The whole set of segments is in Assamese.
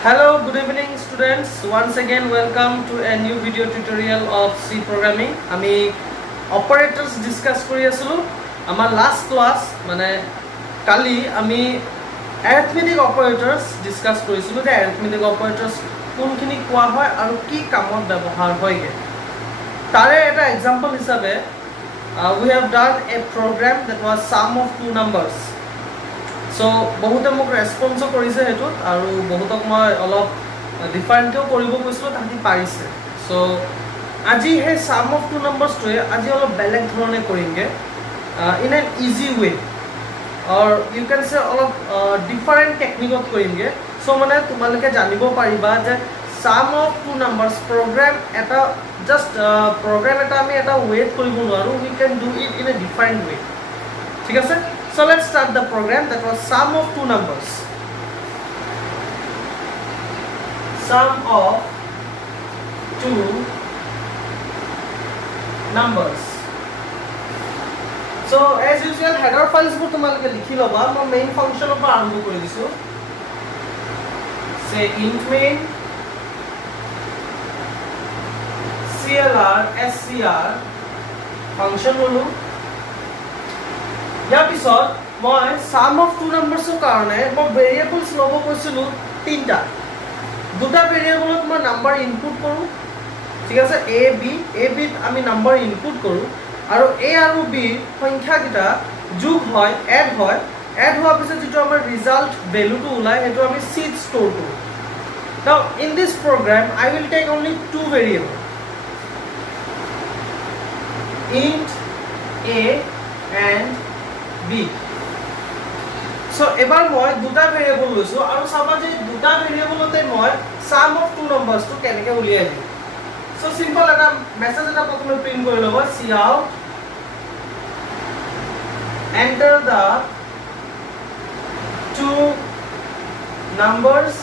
Hello, good evening students. Once again welcome to a new video tutorial of C programming. আমি operators discuss কৰি আছিলো আমাৰ last class মানে কালি আমি arithmetic operators discuss কৰিছিলো যে arithmetic operators কোনখিনি কোৱা হয় আৰু কি কামত ব্যৱহাৰ হয়গে তাৰে এটা example হিচাপে we have done a program that was sum of two numbers. So বহুতে মোক ৰেসপন্স কৰিছে হেতুত আৰু বহুতক মই অলপ ডিফাৰেন্টও কৰিব কৈছিলো তাহাঁতি পাৰিছে সো আজি হে সাম অফ টু নাম্বাৰস টোৱে আজি অলপ বেলেগ ধৰণে কৰিমগে in an easy way or you can say অলপ ডিফাৰেন্ট টেকনিকত কৰিমগে সো মানে তোমালোকে জানিব পাৰিবা যে সাম অফ টু নাম্বাৰস প্ৰগ্ৰাম এটা জাস্ট প্ৰগ্ৰাম এটা আমি এটা ৱেট কৰিব নোৱাৰো উই can do it in a different ৱে ঠিক আছে. So let's start the program that was sum of two numbers. Sum of two numbers. So as usual header files ko tumalike likhi loba mo main function of arambho kori disu. Say int main clr scr function lolu ইয়াৰ পিছত মই সাম অফ টু নাম্বাৰছৰ কাৰণে মই ভেৰিয়েবলছ ল'ব কৈছিলো তিনটা দুটা ভেৰিয়েবলত মই নাম্বাৰ ইনপুট কৰো ঠিক আছে a b ত আমি নাম্বাৰ ইনপুট কৰো আৰু a আৰু b সংখ্যাকিটা যোগ হয় এড হোৱাৰ পিছত যেটো আমাৰ ৰিজাল্ট ভ্যালুটো ওলাই হেতু আমি c ত ষ্টৰ কৰো. Now in this program I will take only two variables int a and b. So এবাৰ মই দুটা ভেৰিয়েবল লৈছো আৰু চাবা যে দুটা ভেৰিয়েবলতে মই sum of two numbers টো কেনেকৈ উলিয়াই দিম. So simple এটা মেছেজ এটা প্ৰথমে প্ৰিন্ট কৰি লব cout enter the two numbers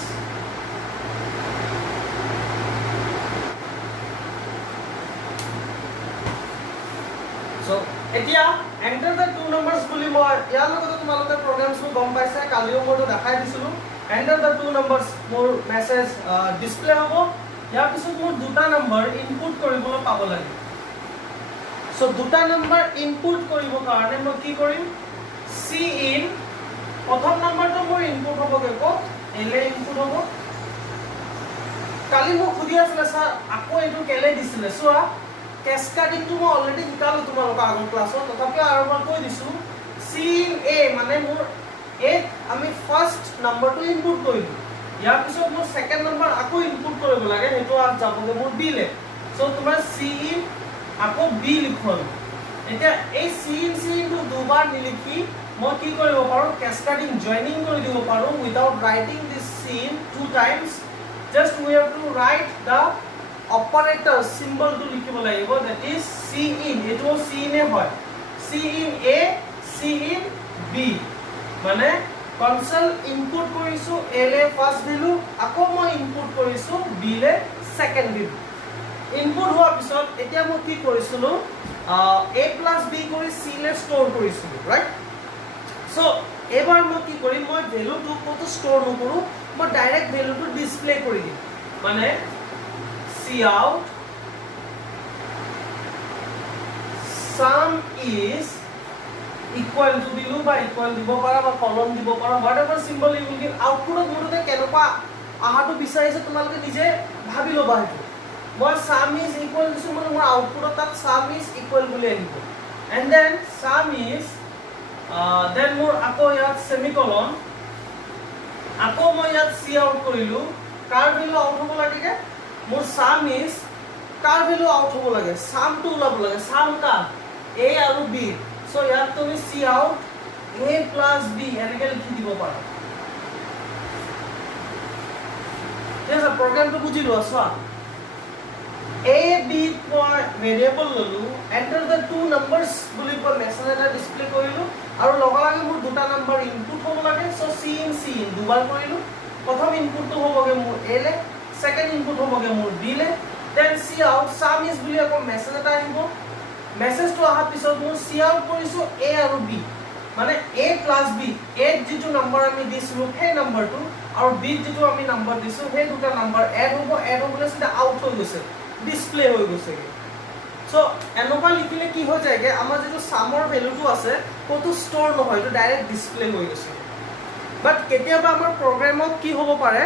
so এতিয়া enter the two numbers বুলি মই ইয়াৰ লগতে তোমালোকে প্ৰগ্ৰামছ টো গম পাইছে কালিও মই দেখাই দিছিলো enter the two numbers মোৰ মেছেজ ডিসপ্লে হ'ব ইয়াৰ পিছত মোৰ দুটা নম্বৰ ইনপুট কৰিবলৈ পাব লাগে সো দুটা নম্বৰ ইনপুট কৰিব কাৰণে মই কি কৰিম cin প্ৰথম নম্বৰটো মোৰ ইনপুট হ'বগে ক'ত এলে ইনপুট হ'ব কালি মোক খুদি আছিল স্যাৰ আকৌ এটো কেলে দিছিলে চোৱা cascading to মই অলৰেডি শিকালো তোমালোক আগৰ ক্লাছত তথাপি আৰু মই কৈ দিছো cin a মানে মোৰ a আমি ফাৰ্স্ট নম্বৰটো ইনপুট কৰিলো ইয়াৰ পিছত মোৰ সেকেন্ড নম্বৰ আকৌ ইনপুট কৰিব লাগে হেতু আ যাবগে মোৰ b লে সো তোমাৰ cin আকৌ b লিখল এতিয়া এই cin টো দুবাৰ নিলিখি মই কি কৰিব পাৰো cascading joining কৰি দিব পাৰো without writing this cin two times just we have to write the operator symbol to লিখিব লাগিব that is cin এটো cin এ হয় cin a cin b মানে কনসোল ইনপুট কৰিছো a লে ফাৰ্স্ট ভ্যালু আকৌ মই ইনপুট কৰিছো b লে সেকেন্ড ভ্যালু ইনপুট হোৱাৰ পিছত এতিয়া মই কি কৰিছিলো a + b কৰি c লে ষ্টৰ কৰিছিলো ৰাইট সো এবাৰ মই কি কৰিম মই ভ্যালুটো কত ষ্টৰ নকৰো মই ডাইৰেক্ট ভ্যালুটো ডিসপ্লে কৰি দিম মানে cout sum is equal to দিলু বা ইকুয়াল দিব পাৰা বা কলম দিব পাৰা whatever symbol you will give output of মোৰতে কেনেকুৱা আহাটো বিচাৰিছে তোমালোকে নিজে ভাবি লবা হেতু মই sum is equal দিছো মানে মোৰ আউটপুটত তাত sum is equal বুলি আহিব and then sum is then মোৰ আকৌ ইয়াত সেমিকলন আকৌ মই ইয়াত cout কৰিলো কাৰ ভ্যালু আউট হ'ব লাগে মোৰ sum is car value out হ'ব লাগে sum টো ওলাব লাগে sum কা a আৰু b সো ইয়াত তুমি cout a + b এনেকৈ লিখি দিব পাৰা ঠিক আছে প্ৰগ্ৰামটো বুজি লোৱা চোৱা a b মই ভেৰিয়েবল ললো enter the two numbers বুলি কৈ মেছেজ এটা ডিসপ্লে কৰিলো আৰু লগালগে মোৰ দুটা নম্বৰ ইনপুট হ'ব লাগে সো cin দুবাৰ কৰিলো প্ৰথম ইনপুটটো হ'বগে মোৰ a লে সেকেন্ড ইনপুট হ'বগে মোৰ b লে দেন cout sum is বুলি আকৌ মেছেজ এটা আহিব মেছেজটো আহাৰ পিছত মোৰ cout কৰিছো a আৰু b মানে a plus b, a যেটো নম্বৰ আমি দিছিলো সেই নম্বৰটো আৰু b যেটো আমি নম্বৰ দিছো সেই দুটা নম্বৰ এড হ'বলে সিধা আউট হৈ গৈছে, ডিসপ্লে হৈ গৈছে। সো এনেকুৱা লিখিলে কি হৈ যায়গে, আমাৰ যেটো সামৰ ভ্যালুটো আছে কতো ষ্টৰ নহয়, এটা ডাইৰেক্ট ডিসপ্লে হৈ গৈছে। বাট কেতিয়াবা আমাৰ প্ৰগ্ৰামত কি হ'ব পাৰে,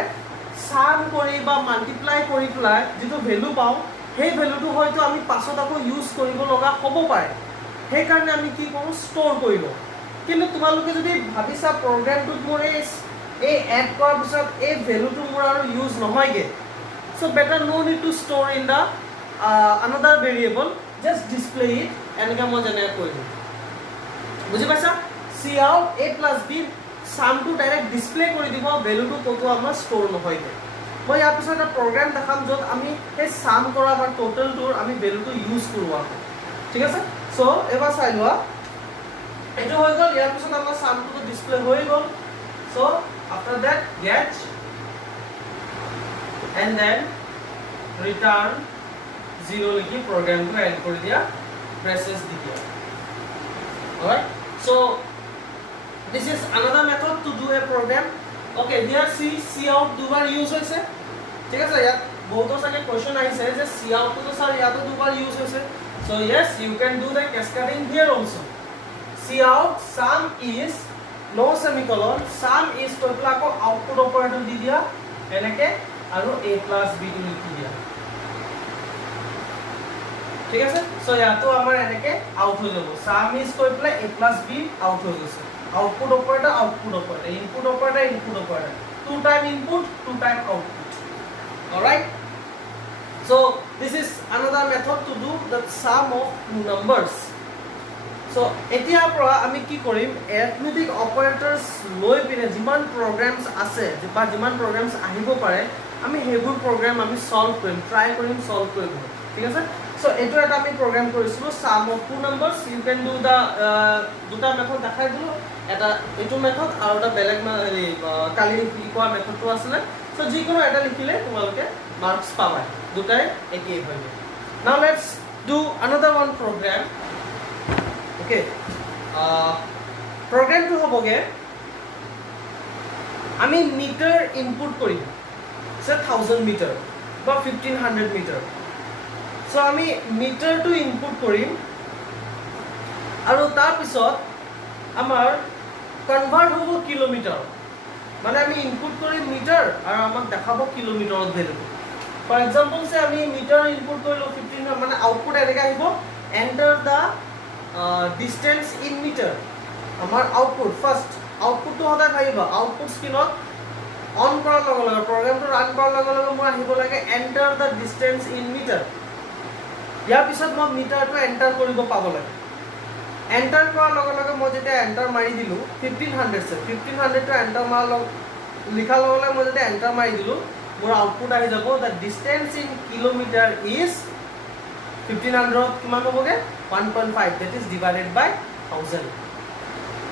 সাম কৰি বা মাল্টিপ্লাই কৰি পেলাই যেটো ভ্যালু পাও সেই ভ্যালুটো হয়তো আমি পাছত আকৌ ইউজ কৰিব লগা হ'ব পাৰে, সেই কাৰণে আমি কি কৰো, ষ্টৰ কৰি লওঁ। কিন্তু তোমালোকে যদি ভাবিছা প্ৰগ্ৰামটোত মোৰ এই এড কৰাৰ পিছত এই ভ্যালুটো মোৰ আৰু ইউজ নহয়গে, so better no need to store in the another variable, just display it এনেকা মই জেনেৰেট কৰি দিম। বুজি পাইছা? Cout a plus b সামটো ডাইৰেক্ট ডিসপ্লে কৰি দিব, ভ্যালুটো কতো আমাৰ ষ্টৰ নহয়গে। মই ইয়াৰ পিছত এটা প্ৰগ্ৰাম দেখাম য'ত আমি সেই সাম কৰা বা টোটালটোৰ আমি ভ্যালুটো ইউজ কৰোৱা হয়। ঠিক আছে? সো এবাৰ চাই লোৱা, এটো হৈ গ'ল, ইয়াৰ পিছত আমাৰ সামটো ডিসপ্লে হৈ গ'ল। So after that get and then return 0 লিখি প্ৰগ্ৰামটো এড কৰি দিয়া, প্ৰেসেস দি দিয়া। alright, so this is another method to do a program. okay, here see out দুবাৰ ইউজ হৈছে। ঠিক আছে, ইয়াত বহুত সাকে কোৱেশ্চন আহিছে যে see out তো স্যাৰ ইয়াতো দুবাৰ ইউজ হৈছে। so yes, you can do the cascading here also. see out sum is no semicolon, sum is কৈ পেলাই আকৌ আউটপুট অপাৰেটৰ দি দিয়া এনেকে আৰু a plus b টো লিখি দিয়া। ঠিক আছে, সো ইয়াতো আমাৰ এনেকে আউট হৈ যাব, sum is কৈ পেলাই a plus b আউট হৈ গৈছে। output operator, input operator, 2 time input, 2 time output. alright, so this is another method to do the sum of numbers. so এতিয়া পৰা আমি কি কৰিম, arithmetic operators লৈ পিনে যিমান programs আছে বা যিমান programs আহিব পাৰে আমি হেবোৰ program আমি solve কৰিম, try কৰিম solve কৰিব। ঠিক আছে, so এটো এটা আমি program কৰিছিলো sum of two numbers, you can do the দুটা মেথড দেখাই দিলো, এটা এটো মেথড আৰু এটা বেলেগ কালি লিখোৱা মেথডটো আছে। সো যিকোনো এটা লিখিলে তোমালোকে মার্কস পাবা, দুটাই একেই হয়। now let's do another one program. okay, program to হবগে আমি মিটাৰ ইনপুট কৰিম, সে 1000 মিটাৰ বা 1500 মিটাৰ। সো আমি মিটাৰটো ইনপুট কৰিম আৰু তাৰ পিছত আমাৰ কনভাৰ্ট হ'ব কিলোমিটাৰ, মানে আমি ইনপুট কৰিম মিটাৰ আৰু আমাক দেখাব কিলোমিটাৰত ভ্যালু। ফৰ এক্সাম্পল সে আমি মিটাৰ ইনপুট কৰিলো 15, মানে আউটপুট এনেকা আহিব, enter the distance in metre. আমাৰ আউটপুট ফাৰ্স্ট আউটপুটটো সদায় ভাবিবা, আউটপুট স্ক্ৰীনত অন কৰাৰ লগে লগে প্ৰগ্ৰামটো ৰান কৰাৰ লগে লগে মোৰ আহিব লাগে enter the distance in meter. ইয়াৰ পিছত মই মিটাৰটো এন্টাৰ কৰিব পাব লাগে। এন্টাৰ কৰাৰ লগে লগে মই যেতিয়া এন্টাৰ মাৰি দিলো 1500 সে 1500 টো এন্টাৰ মাৰ লিখাৰ লগে লগে মই যেতিয়া এন্টাৰ মাৰি দিলো মোৰ আউটপুট আহি যাব দা ডিসটেন্স ইন কিলোমিটাৰ ইজ 1500 কিমান হ'বগে 1.5, that is divided by 1000।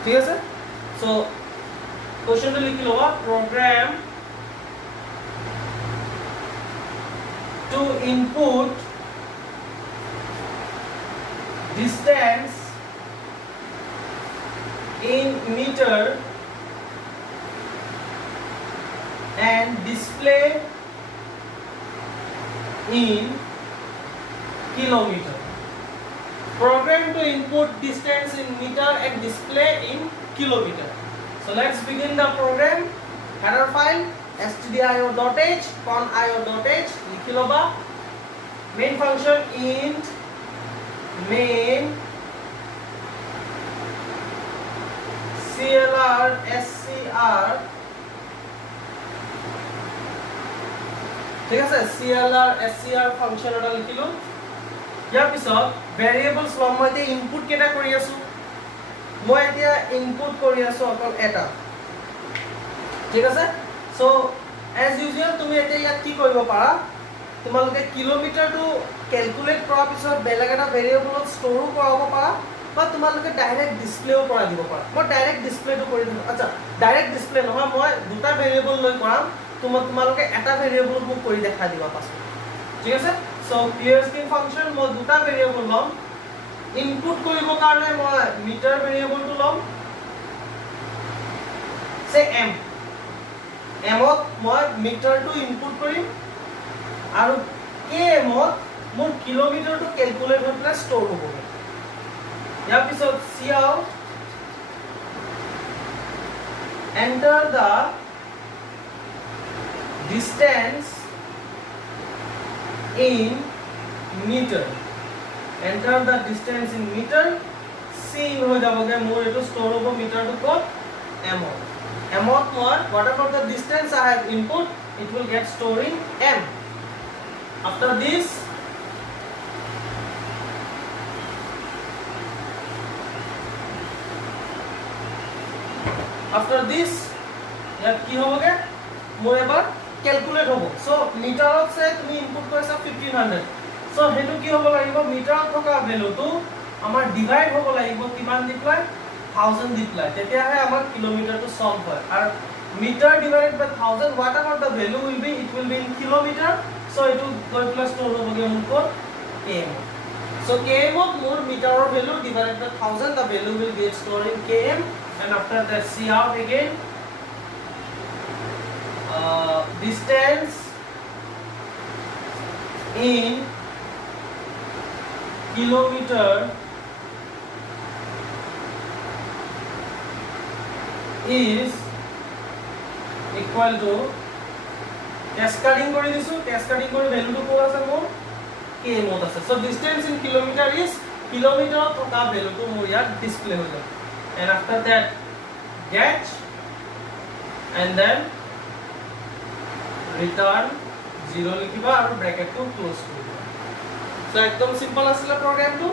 ঠিক আছে, সো কোৱেশ্চনটো লিখি লবা, program to input distance in meter and display in kilometer. Program to input distance in meter and display in kilometer. So let's begin the program. Header file stdio.h conio.h লিখি লবা, main function int main clr scr। ঠিক আছে, clr scr ফাংশন এটা লিখিলো। ইয়াৰ পিছত ভেৰিয়েবলস লম, মই এতিয়া ইনপুট কেটা কৰি আছো, মই এতিয়া ইনপুট কৰি আছো অকল এটা। ঠিক আছে, সো এজ ইউজুৱেল তুমি এতিয়া ইয়াত কি কৰিব পাৰা, তোমালোকে কিলোমিটাৰটো ক্যালকুলেট কৰাৰ পিছত বেলেগ এটা ভেৰিয়েবলত ষ্টৰও কৰাব পাৰা বা তোমালোকে ডাইৰেক্ট ডিসপ্লেও কৰা দিব পাৰা। মই ডাইৰেক্ট ডিসপ্লেটো কৰি দিম। আচ্ছা, ডাইৰেক্ট ডিসপ্লে নহয়, মই দুটা ভেৰিয়েবল লৈ কৰাম, তোমালোকে এটা ভেৰিয়েবল মোক কৰি দেখাই দিবা পাছত। ঠিক আছে, সো ক্লিয়াৰ স্ক্ৰীন ফাংশন মই দুটা ভেৰিয়েবল লম, ইনপুট কৰিবৰ কাৰণে মই মিটাৰ ভেৰিয়েবলটো লম সে m mত মই মিটাৰটো ইনপুট কৰিম আৰু kmত মোৰ কিলোমিটাৰটো ক্যালকুলেট হৈ পেলাই ষ্ট'ৰ হ'ব ইয়াৰ পিছত cout enter the distance in meter enter the distance in meter sin হৈ যাবগে মোৰ এটো ষ্ট'ৰ হ'ব মিটাৰটো ক'ত m ত মই whatever the distance I have input it will get stored in m after this ইয়াত কি হ'বগে মোৰ এবাৰ ক্যালকুলেট হ'ব সো মিটাৰত সে তুমি ইনপুট কৰিছা 1500 সো হেতু কি হ'ব লাগিব মিটাৰত থকা ভ্যালুটো আমাৰ ডিভাইড হ'ব লাগিব কিমান দি পেলাই 1000 দি পেলাই তেতিয়াহে আমাৰ কিলোমিটাৰটো সলভ হয় আৰু meter divided by 1000 whatever the value will be it will be in kilometer so it will go plus store hoboge mur km so km of more meter or value divided by 1000 the value will get stored in km and after that see out again distance in kilometer is equal to cascading kori disu cascading kori value to kora ase mo km ot ase so distance in kilometer is kilometer thoka value to mo yat display ho jay and after that get and then return 0 likhiba aru bracket to close koriba so ekdom simple asile program to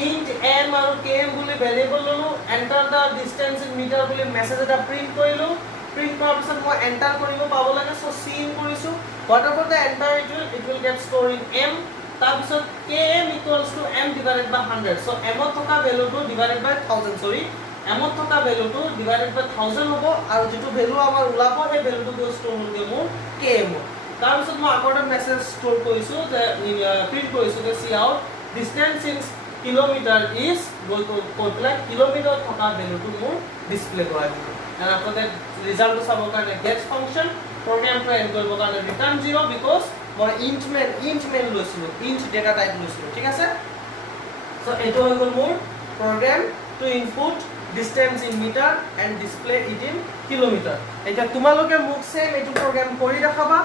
int m aru km boli variable lolu enter the distance in meter boli message eta print korilu print কৰাৰ পিছত মই এন্টাৰ কৰিব পাব লাগে সো সিন কৰিছো whatever the enter it will get stored in m তাৰ পিছত km equals to m divided by 100 so m ত থকা ভ্যালুটো divided by 1000 sorry m ত থকা ভ্যালুটো divided by 1000 হ'ব আৰু যেটো ভ্যালু আমাৰ ওলাব সেই ভ্যালুটো গৈ ষ্ট'ৰ হ'ব মোৰ km তাৰ পিছত মই আকৌ এটা মেছেজ ষ্ট'ৰ কৰিছো যে প্ৰিন্ট কৰিছো যে see out distance in kilometer is গৈ পেলাই কিলোমিটাৰ থকা ভ্যালুটো মোৰ ডিসপ্লে কৰাই দিব and after that result to sabor karone get function program to end koribo karone return 0 because moi int main loisilo int data type loisilo thik ase so eto hoy gol mor program to input distance in meter and display it in kilometer eta tumaloke muk same eto program kori rakhaba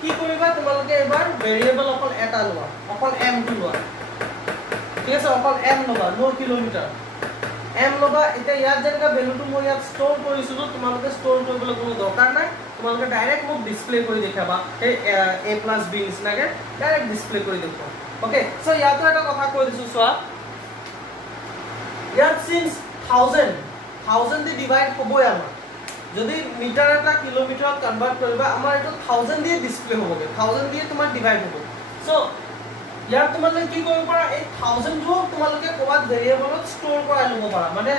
ki koriba tumaloke ebar variable okol eta loa okol m to loa thik ase okol m loba no kilometer m লবা এটা ইয়াত যেনকা ভ্যালুটো মই ইয়াত ষ্ট'ৰ কৰিছিলো তোমালোকে ষ্ট'ৰ কৰিবলৈ কোনো দৰকাৰ নাই তোমালোকে ডাইৰেক্ট মোক ডিসপ্লে কৰি দেখাবা এই a + b নিচিনাকে ডাইৰেক্ট ডিসপ্লে কৰি দেখুৱা ওকে সো ইয়াতো এটা কথা কৈ দিছো সোৱা ইয়াত সিন্স 1000 দি ডিভাইড হ'বই আমাৰ যদি মিটাৰ এটা কিলোমিটাৰত কনভাৰ্ট কৰিবা আমাৰ এটো 1000 দিয়ে ডিসপ্লে হ'বগে 1000 দিয়ে তোমাৰ ডিভাইড হ'ব সো ইয়াৰ তোমালোকে কি কৰিব পাৰা এই 1000 টো তোমালোকে কোৱাত ভেৰিয়েবলত ষ্ট'ৰ কৰাই লব পাৰা মানে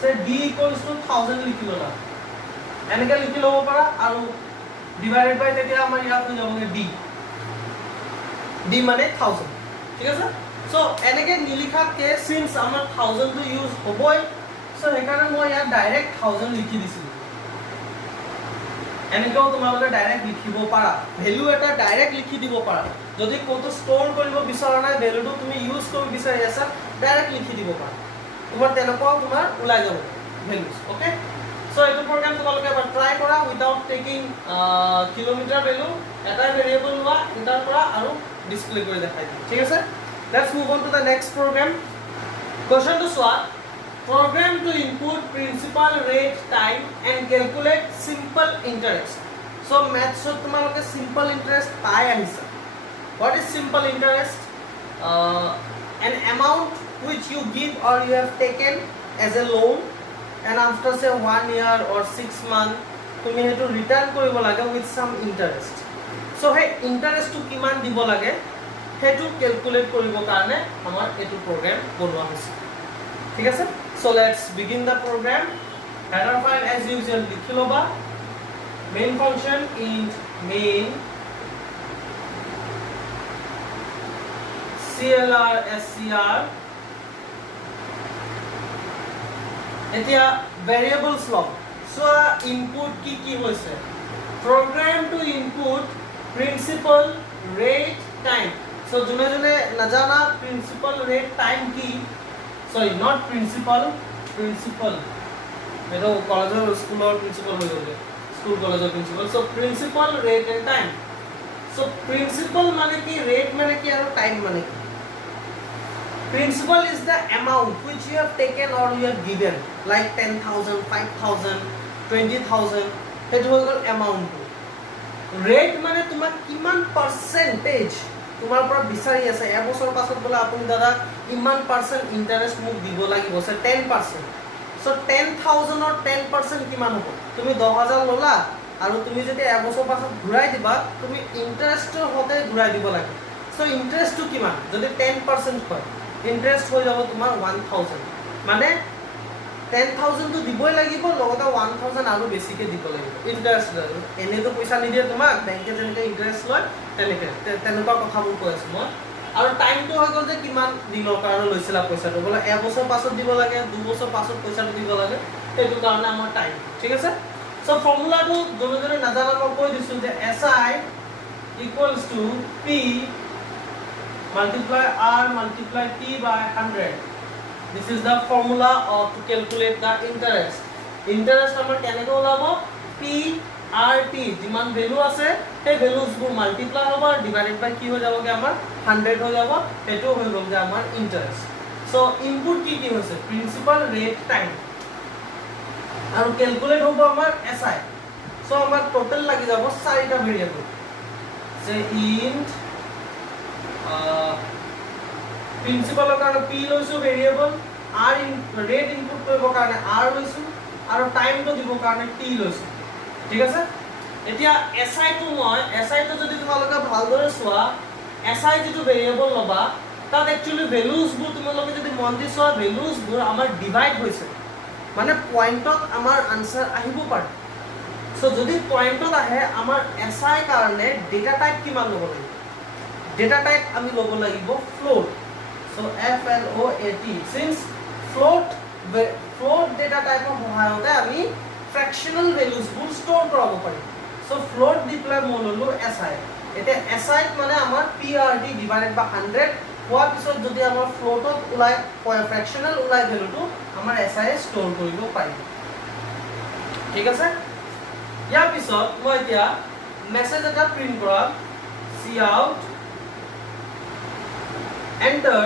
সে d = 1000 লিখি ললা এনেকে লিখি লব পাৰা আৰু ডিভাইডেড বাই তেতিয়া আমাৰ ইয়াত হৈ যাবগে d মানে 1000 ঠিক আছে সো এনেকে নিলিখাত কে সিন্স আমাৰ 1000 টো ইউজ হ'বই সো হেকাৰণে মই ইয়াত ডাইৰেক্ট 1000 লিখি দিছিলো এনেকেও তোমালোকে ডাইৰেক্ট লিখিব পাৰা ভ্যালু এটা ডাইৰেক্ট লিখি দিব পাৰা যদি কোটো ষ্ট'ৰ কৰিব বিচৰা নাই ভ্যালুটো তুমি ইউজ কৰিব বিচাৰি আছা ডাইৰেক্ট লিখি দিব পাৰা তোমাৰ তেনেকুৱা তোমাৰ ওলাই যাব ভ্যালুজ ওকে সো এটো প্ৰগ্ৰাম তোমালোকে এবাৰ ট্ৰাই কৰা উইদাউট টেকিং কিলোমিটাৰ ভ্যালু এটা ভেৰিয়েবল লোৱা এটাৰ পৰা আৰু ডিসপ্লে কৰি দেখাই দিম ঠিক আছে let's move on to the next program question two swap program to input principal rate time and calculate simple interest so maths ot tumaloke simple interest pai ahisa what is simple interest an amount which you give or you have taken as a loan and after say 1 year or 6 month tumi hetu return koribo lage with some interest so hey interest to kiman dibo lage hetu calculate koribo karone amar etu program bonwa hoise ঠিক আছে so let's begin the program header file as usual likhi loba main function int main clr scr এতিয়া ভেৰিয়েবলছ লম চোৱা ইনপুট কি হৈছে program to input principal rate time so june najana principal rate time ki sorry not principal eto college school or principal hoye gole school college or principal so principal rate and time so principal mane ki rate mane ki aru time mane ki principal is the amount which you have taken or you have given like 10,000 5,000 20,000 সেইটো হৈ গ'ল এমাউন্ট ৰেট মানে তোমাক কিমান পাৰ্সেন্টেজ তোমাৰ পৰা বিচাৰি আছে এবছৰ পাছত বলা আপুনি দাদা ইমান পার্সেন্ট ইন্টারেস্ট মোক দিব লাগিব সে 10% সো 10,000 অর 10% কিমান হ'ব তুমি 10,000 ললা আৰু তুমি যদি এবছৰ পাছত ঘূৰাই দিবা তুমি ইন্টাৰেস্টৰ হতে ঘূৰাই দিব লাগে সো ইন্টাৰেস্টটো কিমান যদি 10% হয় ইন্টাৰেস্ট হৈ যাব তোমাৰ 1,000 মানে 10,000 তো দিবই লাগিব লগতে 1,000 আৰু বেছিকে দিব লাগিব ইন্টাৰেস্ট এনেটো পইচা নিদিয়ে তোমাক বেংকে যেনেকৈ ইন্টাৰেস্ট লয় তেনেকুৱা কথাবোৰ কৈ আছো মই আৰু টাইমটো হৈ গ'ল যে কিমান দিনৰ কাৰণে লৈছিলা পইচাটো বলে এবছৰ পাছত দিব লাগে 2 বছৰ পাছত পইচাটো দিব লাগে এইটো কাৰণে আমাৰ টাইম ঠিক আছে সো ফৰ্মুলাটো জনে নাজানা মই কৈ দিছো যে SI equals to P multiply R multiply T by 100 this is the formula of to calculate the interest interest আমাৰ কেনেকৈ ওলাব P R T যিমান ভ্যালু আছে সেই ভ্যালুজ বোৰ মাল্টিপ্লাই হ'ব আৰু ডিভাইডেড বাই কি হৈ যাবগে আমাৰ 100 হৈ যাব এটো হৈ গ'ল যে আমাৰ ইন্টাৰেস্ট সো ইনপুট কি হৈছে প্ৰিন্সিপাল ৰেট টাইম আৰু ক্যালকুলেট হ'ব আমাৰ SI সো আমাৰ টোটাল লাগি যাব 4টা ভেৰিয়েবল সে ইন্ট প্ৰিন্সিপালৰ কাৰণে P লৈছো ভেৰিয়েবল R ৰেট ইনপুট কৰিবৰ কাৰণে R লৈছো আৰু টাইমটো দিবৰ কাৰণে T লৈছো ঠিক আছে এতিয়া SI টো মই SI টো যদি তোমালোকে ভালদৰে চোৱা SI যেটো ভেৰিয়েবল লবা তাত একচুয়ালি ভ্যালুজ বোৰ তোমালোকে যদি মন দি চোৱা ভ্যালুজ বোৰ আমাৰ ডিভাইড হৈছে মানে পয়েন্টত আমাৰ আনসাৰ আহিব পাৰে সো যদি পয়েন্টত আহে আমাৰ SI কাৰণে ডেটা টাইপ কিমান লব লাগিব ডেটা টাইপ আমি লব লাগিব float so FLOAT since float data type of সহায়তে আমি fractional values বোৰ স্টোৰ কৰাব পাৰি সো float দি প্লাই মললো SI এতে SI মানে আমাৰ PRD divided by 100 হোৱাৰ পিছত যদি আমাৰ floatত উলাই fractional উলাই ভ্যালুটো আমাৰ SI স্টোৰ কৰিব পাৰি ঠিক আছে ইয়াৰ পিছত মই এতিয়া মেসেজ এটা প্ৰিন্ট কৰাম cout enter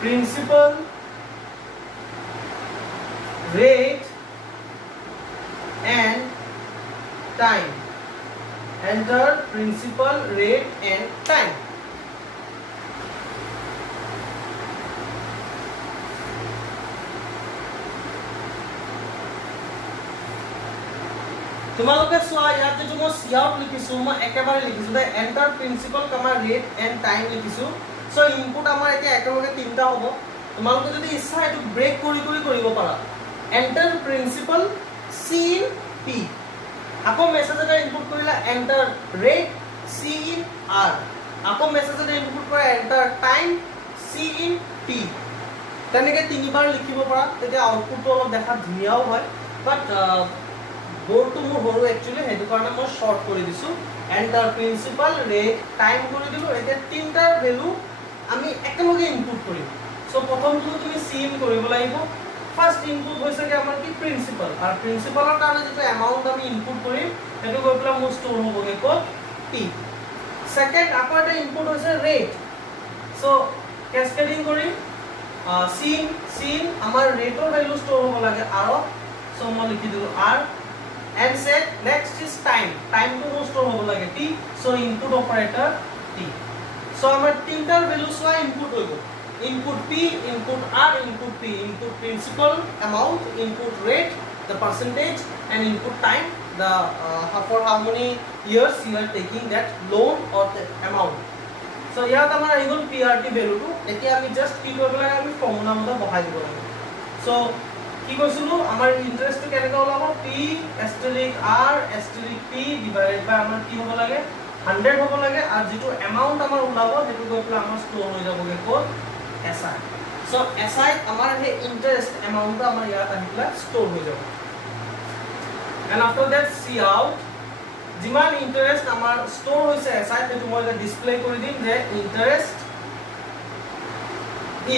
principal rate and time enter principal rate and time তোমালোকে সোয়া ইয়াত যেটো মই cout লিখিছো মই একেবাৰে লিখিছো দে enter principal, rate and time লিখিছো সো ইনপুট আমাৰ এতিয়া একেলগে তিনটা হ'ব তোমালোকে যদি ইচ্ছা এটো ব্ৰেক কৰিব পাৰা enter principal C in P আকৌ মেসেজ এটা ইনপুট কৰিলা enter rate C in R আকৌ মেসেজ এটা ইনপুট কৰা enter time C in T তেনেকৈ তিনিবাৰ লিখিব পাৰা তেতিয়া আউটপুটটো অলপ দেখাত ধুনিয়াও হয় বাট বোৰ্ডটো মোৰ হৰু একচুয়ালি হেতু কাৰণে মই শৰ্ট কৰি দিছো এন্টাৰ প্ৰিন্সিপাল ৰেট টাইম কৰি দিলো এতিয়া তিনটাৰ ভ্যালু আমি একেলগে ইনপুট কৰিম সো প্ৰথমটো তুমি সিম কৰিব লাগিব ফাৰ্স্ট ইনপুট হৈছে কি আমাৰ কি প্ৰিন্সিপাল আৰু প্ৰিন্সিপালৰ কাৰণে যেটো এমাউন্ট আমি ইনপুট কৰিম হেতু গৈ পেলা মোৰ স্টোৰ হ'বগে ক'ত P সেকেন্ড আকৌ এটা ইনপুট হৈছে ৰেট সো ক্যাসকেডিং কৰি সিম আমাৰ ৰেটৰ ভ্যালু স্টোৰ হ'ব লাগে আৰু সো মই লিখি দিলো R and say next is time to store hobo lage T so input operator T so amar tintar values wa input hoibo input P input R input P input principal amount input rate the percentage and input time the for how many years you are taking that loan or the amount so yat amar aigol PRT value to etia ami just ki koribo lage ami formula mota bahai dibo lage so কি কৈছিলো আমাৰ ইন্টাৰেস্টটো কেনেকৈ ওলাব P asterisk R asterisk P divided by আমাৰ কি হ'ব লাগে 100 হ'ব লাগে আৰু যেটো এমাউন্ট আমাৰ ওলাব যেটো গৈ পেলা আমাৰ স্টোৰ হৈ যাবগে ক'ত SI. So SI আমাৰ হে ইন্টাৰেস্ট এমাউন্ট আমাৰ ইয়াত আহিলা স্টোৰ হৈ যাব and after that see out যিমান ইন্টাৰেস্ট আমাৰ স্টোৰ হৈছে SI তেটো মই ডিসপ্লে কৰি দিম যে ইন্টারেস্ট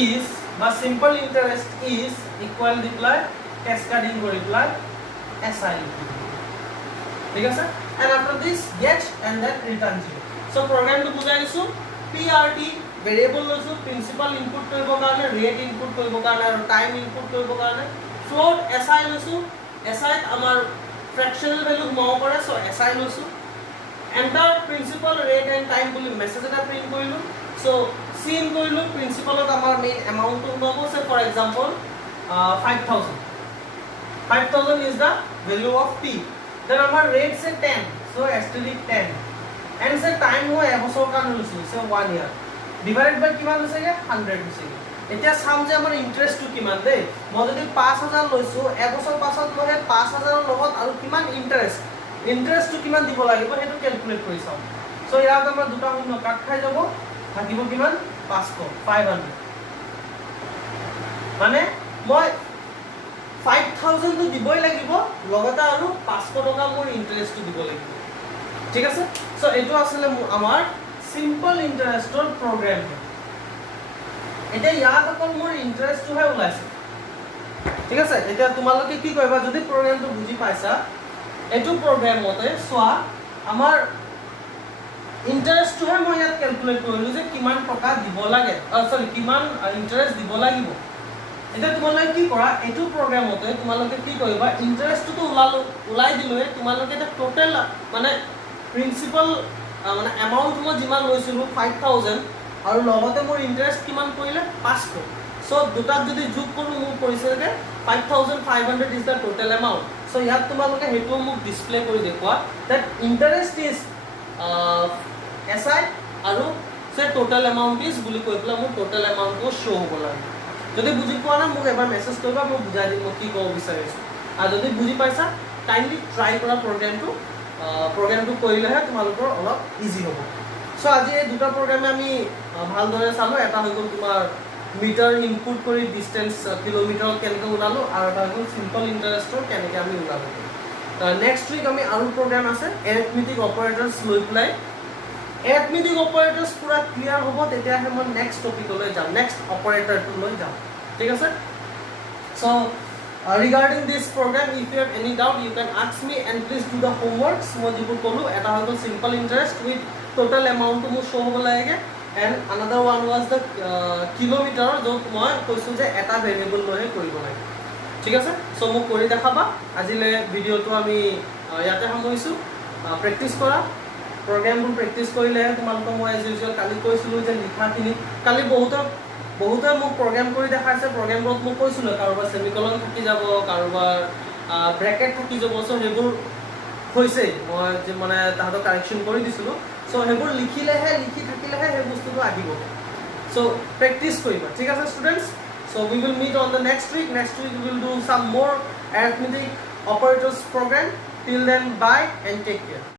is বা simple interest is equal reply cascading reply SI ঠিক আছে and after this get and then return 0 so program to বুজাই দিছো PRT variable লৈছো principal input কৰিব কাৰণে rate input কৰিব কাৰণে আৰু time input কৰিব কাৰণে float SI লৈছো SI আমাৰ fractional value ঘুমাব পাৰে so SI লৈছো enter principal rate and time বুলি মেসেজ এটা প্ৰিন্ট কৰিলো so sin কৰিলো principalত আমাৰ মেইন amount টো হ'ব say for example 5000 is the value of t then our rate say 10 so asterisk 10 and say time ho এবছৰ কাৰণে লৈছো so 1 year divided by কিমান হৈছে 100 হৈছে এতিয়া সাম যে আমাৰ ইন্টাৰেস্ট টো কিমান দে মই যদি 5000 লৈছো এবছৰ পাছত মই 5000 ৰ লগত আৰু কিমান ইন্টাৰেস্ট টো কিমান দিব লাগিব হেতু ক্যালকুলেট কৰি চাও so ইয়াত আমাৰ দুটা শূন্য কাট খাই যাব থাকিব কিমান 500 মানে মই 5000 তো দিবই লাগিব লগতে আৰু 500 টকা মোৰ ইন্টাৰেস্ট টো দিব লাগিব ঠিক আছে সো এটো আসলে আমাৰ সিম্পল ইন্টাৰেস্টৰ প্ৰগ্ৰাম এটা ইয়াত অকল মোৰ ইন্টাৰেস্ট টো হে ওলাইছে ঠিক আছে এটা তোমালোকে কি কৰিবা যদি প্ৰগ্ৰামটো বুজি পাইছা এটো প্ৰগ্ৰামতে সোৱা আমাৰ ইন্টাৰেস্ট টো হে মই ইয়াত ক্যালকুলেট কৰিলো যে কিমান টকা দিব লাগে সৰি কিমান ইন্টাৰেস্ট দিব লাগিব এটা তোমালোকে কি কৰা এটো প্ৰগ্ৰামতে তোমালোকে কি কৰিবা ইন্টাৰেস্ট টো ওলাই দিলে তোমালোকে এটা টোটাল মানে প্ৰিন্সিপাল মানে এমাউন্ট মই যিমান লৈছিলো 5000 আৰু লগতে মোৰ ইন্টাৰেস্ট কিমান কৰিলে 500 সো দুটাত যদি যোগ কৰো মোৰ পৰিছে যে 5500 is the total amount so ইয়াত তোমালোকে হেতু মোক ডিসপ্লে কৰি দেখুৱা that interest is SI আৰু সে টোটাল এমাউন্ট ইজ বুলি কৈ পেলা মোৰ টোটাল এমাউন্ট টো শো হ'ব লাগে যদি বুজি পোৱা না মোক এবাৰ মেসেজ কৰিবা মই বুজাই দিম মই কি ক'ব বিচাৰিছো আৰু যদি বুজি পাইছা কাইন্ডলি ট্ৰাই কৰা প্ৰগ্ৰামটো কৰিলেহে তোমালোকৰ অলপ ইজি হ'ব সো আজি এই দুটা প্ৰগ্ৰামে আমি ভালদৰে চালো এটা হৈ গ'ল তোমাৰ মিটাৰ ইনপুট কৰি ডিসটেন্স কিলোমিটাৰ কেনেকৈ ওলালো আৰু এটা হৈ গ'ল সিম্পল ইন্টাৰেস্টৰ কেনেকৈ আমি ওলালো নেক্সট উইক আমি আৰু প্ৰগ্ৰাম আছে এৰিথমেটিক অপাৰেটৰ্স লৈ প্লাই এৰিথমেটিক অপাৰেটৰ্স পুৰা ক্লিয়াৰ হ'ব তেতিয়াহে মই নেক্সট টপিকলৈ যাম নেক্সট অপাৰেটৰটো লৈ যাম ঠিক আছে so regarding this program if you have any doubt you can ask me and please do the homeworks মই যিবোৰ ক'লো এটা হৈ গ'ল simple interest with total amount to মোৰ show হ'ব লাগে and another one was the kilometer য'ত মই কৈছো যে এটা ভেৰিয়েবল লৈ কৰিব লাগে ঠিক আছে সো মোক কৰি দেখাবা আজিলে ভিডিওটো আমি ইয়াতে সামৰিছো প্ৰেক্টিস কৰা প্ৰগ্ৰামবোৰ প্ৰেক্টিস কৰিলে তোমালোকক মই এজ ইউজুৱেল কালি কৈছিলো যে লিখাখিনি কালি বহুতে মোক প্ৰগ্ৰাম কৰি দেখাইছে প্ৰগ্ৰামবোৰত মোক কৈছিলো কাৰোবাৰ সেমিকলন থাকি যাব কাৰোবাৰ ব্ৰেকেট থাকি যাব সো হেবোৰ হৈছে মই যে মানে তাহাঁতক কাৰেকচন কৰি দিছিলো সো হেবোৰ লিখি থাকিলেহে হে বস্তুটো আহিব সো প্ৰেক্টিস কৰিবা ঠিক আছে students so we will meet on the next week we will do some more arithmetic operators program till then bye and take care